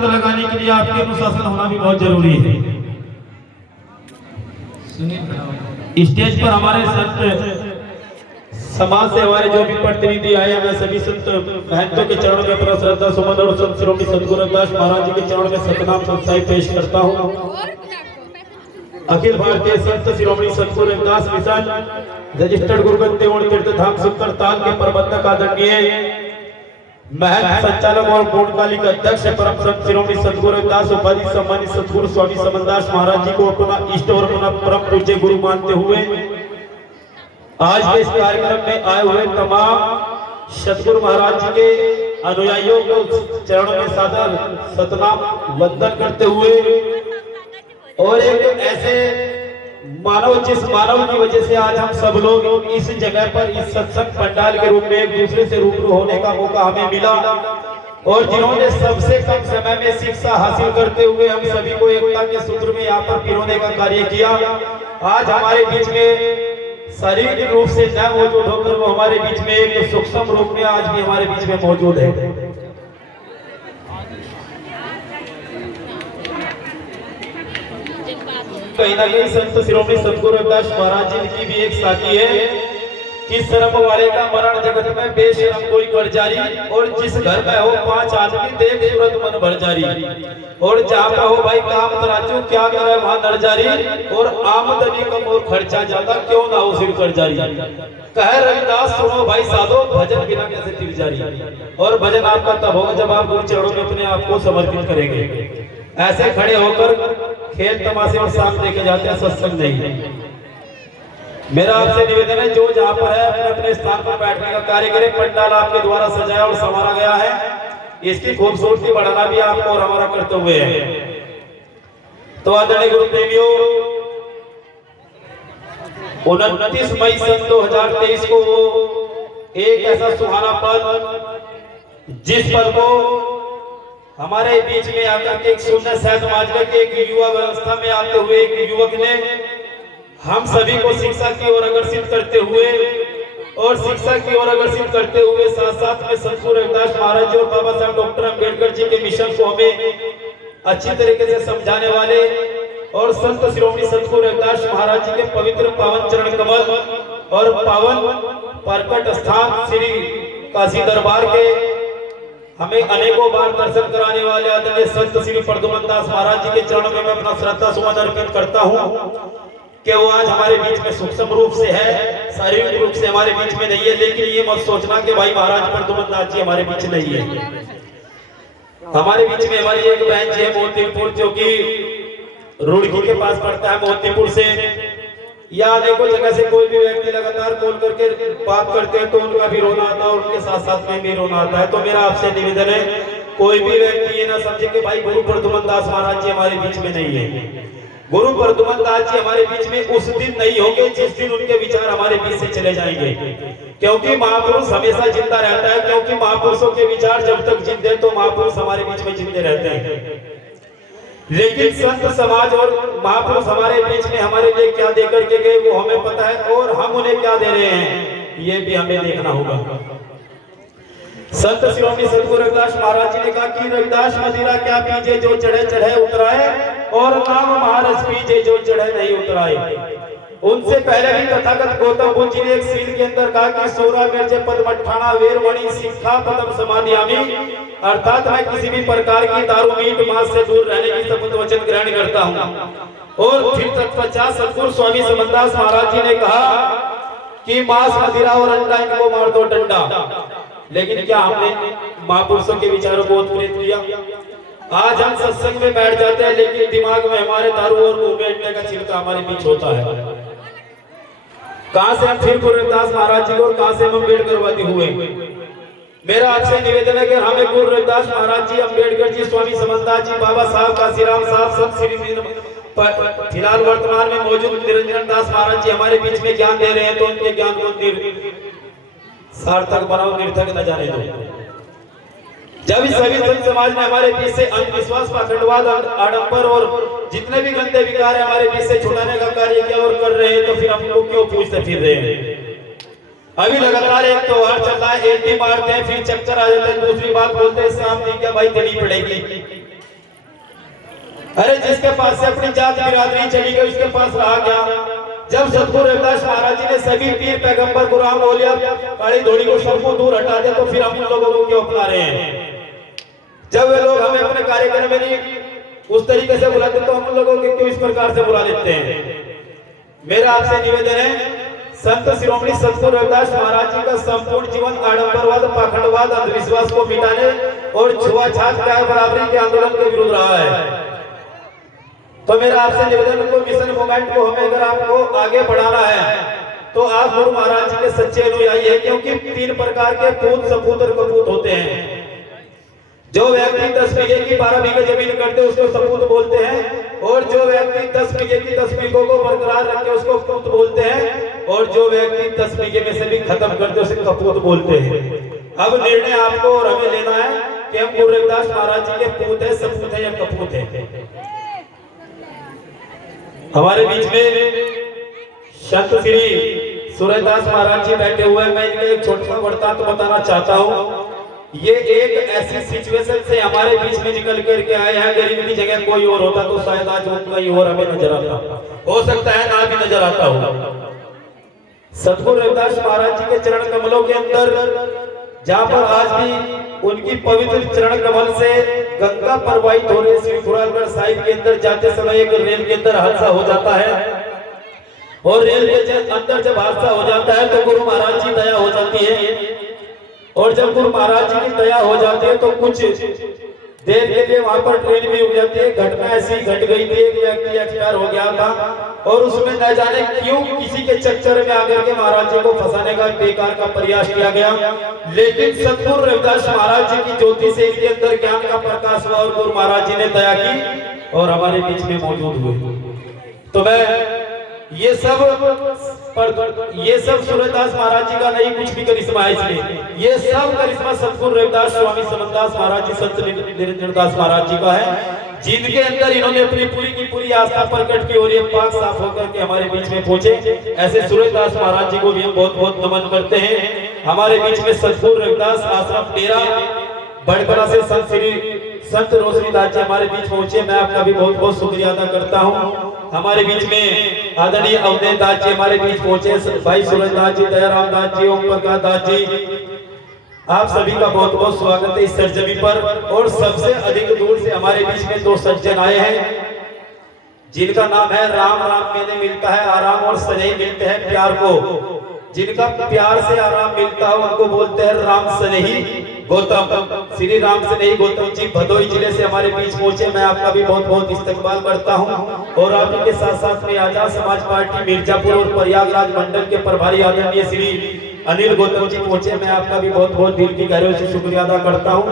नाद लगाने के लिए आपके अनुशासन होना भी बहुत जरूरी है। स्टेज पर हमारे संत समाज से हमारे जो भी प्रतिनिधि आए हैं, मैं सभी संत महंतों के चरणों में अपना श्रद्धा सुमन और संत श्रोमणी सद्गुरु रविदास महाराज जी के चरणों में सतनाम संस्थाई पेश करता हूँ। अखिल भारतीय संत शिरोमणि सद्गुरु रविदास मिशन रजिस्टर्ड गुरुगंज देवल तीर्थ धाम सुंदर ताल के प्रबंधक आदरणीय महंत संचालक और पूर्णकाली के अध्यक्ष परम संत शिरोमणि सद्गुरु रविदास उपाधि सम्मानित सद्गुरु स्वामी समनदास महाराज जी को अपना इष्ट और अपना परम पूज्य गुरु मानते हुए आज के इस कार्यक्रम में आए हुए तमाम सद्गुरु महाराज जी के अनुयायियों को चरणों में सादर सतनाम वंदन करते हुए और एक ऐसे मानव जिस मानव की वजह से आज हम सब लोग इस जगह पर इस सत्संग पंडाल के रूप में एक दूसरे से रूबरू होने का मौका हमें मिला और जिन्होंने सबसे कम समय में शिक्षा हासिल करते हुए हम सभी को एकता के सूत्र में यहाँ पर पिरोने का कार्य किया। आज हमारे बीच में शारीरिक रूप से न मौजूद होकर वो हमारे बीच में एक सूक्ष्म रूप में आज भी हमारे बीच में मौजूद है। कहीं ना कहीं संत शिरोमणि सद्गुरु रविदास महाराज जी की भी एक साखी है कि शर्म वाले का मरण जगत में बेशरम कोई कर जारी और जिस घर में हो 5 आदमी देख सूरत मन भर जारी और जहाँ पे हो भाई काम तराजू क्या करे वहाँ नर जारी और आमदनी कम और खर्चा ज्यादा क्यों ना हो सिर कर जारी। कह रविदास सुनो भाई साधो भजन बिना कैसे तिर जारी और भजन आपका तब होगा जब आप गुरु चरणों में अपने आप को समर्पित करेंगे। ऐसे खड़े होकर खेल तमाशे और सांप देखे जाते हैं, सत्संग नहीं। मेरा आपसे निवेदन है जो जहाँ पर है अपने अपने स्थान पर बैठने का कार्य करें। पंडाल आपके द्वारा सजाया और संवारा गया है, इसकी खूबसूरती बढ़ाना भी आपको और हमारा कर्तव्य है। तो आदरणीय गुरु प्रेमियों, 29 मई सन 2023 को एक ऐसा सुहाना पल जिस पल को हमारे बीच में आकर के एक सुंदर सहज समाज के एक युवा व्यवस्था में आते हुए एक युवक ने हम सभी को शिक्षा की ओर आकर्षित करते हुए और शिक्षा की ओर आकर्षित करते हुए साथ साथ में सद्गुरु रविदास महाराज जी और बाबा साहब डॉक्टर अम्बेडकर जी के मिशन को हमें अच्छी तरीके से समझाने वाले और संत शिरोमणि सद्गुरु रविदास महाराज जी के पवित्र पावन चरण कमल और पावन प्रकट स्थान श्री काशी दरबार के हमें अनेकों बार दर्शन कराने वाले आदरणीय संत श्री प्रद्युमन दास महाराज जी के चरणों में मैं अपना श्रद्धा सुमन अर्पित करता हूँ कि वो आज हमारे बीच में सूक्ष्म रूप से है, शारीरिक रूप से हमारे बीच में नहीं है। लेकिन ये मत सोचना कि भाई महाराज प्रद्युमन दास जी हमारे बीच नहीं है। हमारे बीच में हमारी एक बहन जी है मोतीपुर, जो कि रुड़की के पास पड़ता है। मोतीपुर से या अनेकों जगह से कोई भी व्यक्ति लगातार कॉल करके बात करते हैं तो उनका भी रोना आता है और उनके साथ साथ में भी रोना आता है। तो मेरा आपसे निवेदन है, कोई भी व्यक्ति ये ना समझे कि भाई गुरु प्रद्युमन दास महाराज जी हमारे बीच में नहीं है। गुरु प्रद्युमन दास जी हमारे बीच में उस दिन नहीं होंगे जिस दिन उनके विचार हमारे बीच से चले जाएंगे, क्योंकि महापुरुष हमेशा जिंदा रहता है। क्योंकि महापुरुषों के विचार जब तक जिंदे हैं तो महापुरुष हमारे बीच में जिंदे रहते हैं। लेकिन संत समाज और महापुरुष हमारे बीच में हमारे लिए क्या देकर के गए वो हमें पता है, और हम उन्हें क्या दे रहे हैं ये भी हमें देखना होगा। संत शिरोमणि सद्गुरु रविदास महाराज जी ने कहा कि रविदास मदिरा क्या पीजे जो चढ़े चढ़े उतराए और नाम महारस पीजे जो चढ़े नहीं उतराए। उनसे पहले भी तथागत गौतम बुद्ध जी ने एक सीन के अंदर कहा कि सोरा मिर्जे पदमठाना वेरमणि शिक्षा पदम समाधियामी, अर्थात मैं किसी भी प्रकार की दारू मीट मांस से दूर रहने की शपथ वचन ग्रहण करता हूँ। और फिर तत्पश्चात सद्गुरु स्वामी समनदास महाराज जी ने कहा कि मांस मदिरा और अंडा इनको मार दो डंडा। लेकिन क्या हमने महापुरुषों के विचारों को उत्प्रेरित किया? आज हम सत्संग में बैठ जाते हैं लेकिन दिमाग में हमारे दारू और मुंह में अंडे का छिलका हमारे बीच होता है। कहां से हम फिर गुरु रविदास महाराज जी और कहां से हम अम्बेडकरवादी हुए? मेरा आपसे निवेदन है कि हमें गुरु रविदास महाराज जी, अम्बेडकर जी, स्वामी समनदास जी, बाबा साहब काशीराम साहब, सब श्री फिलहाल वर्तमान में मौजूद निरंजन दास महाराज जी हमारे बीच में ज्ञान दे रहे हैं, तो उनके ज्ञान को सार्थक बनाओ, निर्थक न जाने दो। जब इस सभी संत समाज ने हमारे बीच से अंधविश्वास, पाखंडवाद, आडंबर और जितने भी गंदे विकार है हमारे बीच से छुड़ाने का कार्य किया और कर रहे हैं, तो फिर हम लोग क्यों पूछते फिर रहे हैं? अभी लगातार एक त्योहार चल रहा है, एंटी मारते हैं, फिर चक्कर आ जाते हैं, दूसरी बात बोलते हैं शाम नहीं क्या भाई देनी पड़ेगी। अरे जिसके पास से अपनी जात बिरादरी चली गई उसके पास रहा क्या। जब सतगुरु रविदास महाराज जी ने सभी पीर पैगंबर गुलाम औलिया काली धोड़ी को सबको दूर हटा दिया, तो फिर हम उन लोगों को क्यों अपना रहे हैं। जब वे लोग हमें अपने कार्यक्रम में नहीं उस तरीके से बुलाते तो हम उन लोगों को क्यों इस प्रकार से बुला लेते हैं। मेरा आपसे निवेदन है, संत शिरोमणि सतगुरु रविदास महाराज जी का संपूर्ण जीवन आडंबरवाद, पाखंडवाद, अंधविश्वास को मिटाने और छुआछूत न्याय बराबरी के आंदोलन के विरुद्ध रहा है। तो मेरा आपसे निवेदन को मिशन मूवमेंट को हमें अगर आपको आगे बढ़ाना है तो आप गुरु महाराज जी के सच्चे अनुयायी है, क्योंकि 3 प्रकार के पूत, सपूत और कपूत होते हैं। जो व्यक्ति 10 बीघे की 12 बीघे जमीन करते उसको सपूत बोलते हैं, और जो व्यक्ति 10 बीघे की 10 बीघों को बरकरार रखते उसको पूत बोलते हैं, और जो व्यक्ति 10 बीघे में से भी खत्म करते उसे कपूत बोलते हैं। अब निर्णय आपको और हमें लेना है कि हम गुरु रविदास महाराज जी के पूत है, सपूत है या कपूत है। हमारे बीच में संत श्री सूरदास महाराज जी बैठे हुए हैं। मैं इनका एक छोटा सा वृत्तांत बताना चाहता हूँ। ये एक ऐसी सिचुएशन से हमारे बीच में निकल करके आए हैं, अगर इनकी जगह कोई और होता तो शायद आज उनका ही और हमें नजर आता, हो सकता है ना भी नजर आता हो। सतगुरु रविदास महाराज जी के चरण कमलों के अंदर, जहाँ पर आज भी उनकी पवित्र चरण कमल से गंगा प्रवाहित हो रही, श्री खुरालगढ़ साहिब के अंदर जाते समय एक रेल के अंदर हादसा हो जाता है, और रेल के अंदर जब हादसा हो जाता है तो गुरु महाराज जी दया हो जाती है, और जब गुरु महाराज जी की दया हो जाती है तो कुछ देर के लिए वहां पर ट्रेन भी रुक जाती है। घटना ऐसी घट गई थी, एक व्यक्ति एक्सपायर हो गया था, और उसमें न जाने क्यों किसी के चक्कर में आकर के महाराज जी को फंसाने का बेकार का प्रयास किया गया। लेकिन सतगुरु रविदास महाराज जी की ज्योति से इनके अंदर ज्ञान का प्रकाश हुआ, और गुरु महाराज जी ने दया की और हमारे बीच में मौजूद हुए। तो मैं ये सब सूरदास महाराज जी का नहीं, कुछ भी करिश्मा है इसमें, ये सब करिश्मा सतगुरु रविदास स्वामी समनदास महाराज जी, संत निरंजन दास महाराज जी का है, जिनके अंदर इन्होंने अपनी पूरी की पूरी आस्था प्रकट की और ये पाक साफ होकर के हमारे बीच में पहुंचे। ऐसे सूरदास महाराज जी को भी हम बहुत बहुत नमन करते हैं। हमारे बीच में सतगुरु रविदास आश्रम डेरा बड़करा से संत रोशनी दास जी हमारे बीच पहुंचे, मैं आपका भी बहुत बहुत शुक्रिया अदा करता हूँ। हमारे बीच में आदरणीय अवधेश दास जी हमारे बीच पहुंचे, भाई सूरज दास जी, दयाराम दास जी, ओम प्रकाश दास जी, आप सभी का बहुत बहुत स्वागत है इस सरजमी पर। और सबसे अधिक दूर से हमारे बीच में 2 सज्जन आए हैं, जिनका नाम है राम राम में मिलता है आराम, और सनई मिलते हैं प्यार को। जिनका प्यार से आराम मिलता है उनको बोलते हैं राम सनई गौतम। श्री राम सनई गौतम जी भदोही जिले से हमारे बीच पहुंचे, मैं आपका भी बहुत बहुत इस्तकबाल करता हूं। और आपके साथ साथ में आजाद समाज पार्टी मिर्जापुर और प्रयागराज मंडल के प्रभारी आदरणीय श्री अनिल गौतम जी पहुंचे, मैं आपका भी बहुत बहुत दिल की गहराई से शुक्रिया अदा करता हूं।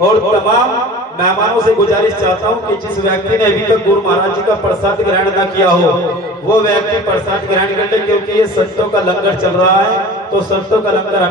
और तमाम मेहमानों से गुजारिश चाहता हूं कि जिस व्यक्ति ने अभी तक गुरु महाराज जी का प्रसाद ग्रहण न किया हो वो व्यक्ति प्रसाद ग्रहण कर ले, क्योंकि ये संतों का लंगर चल रहा है, तो संतों का लंगर हमें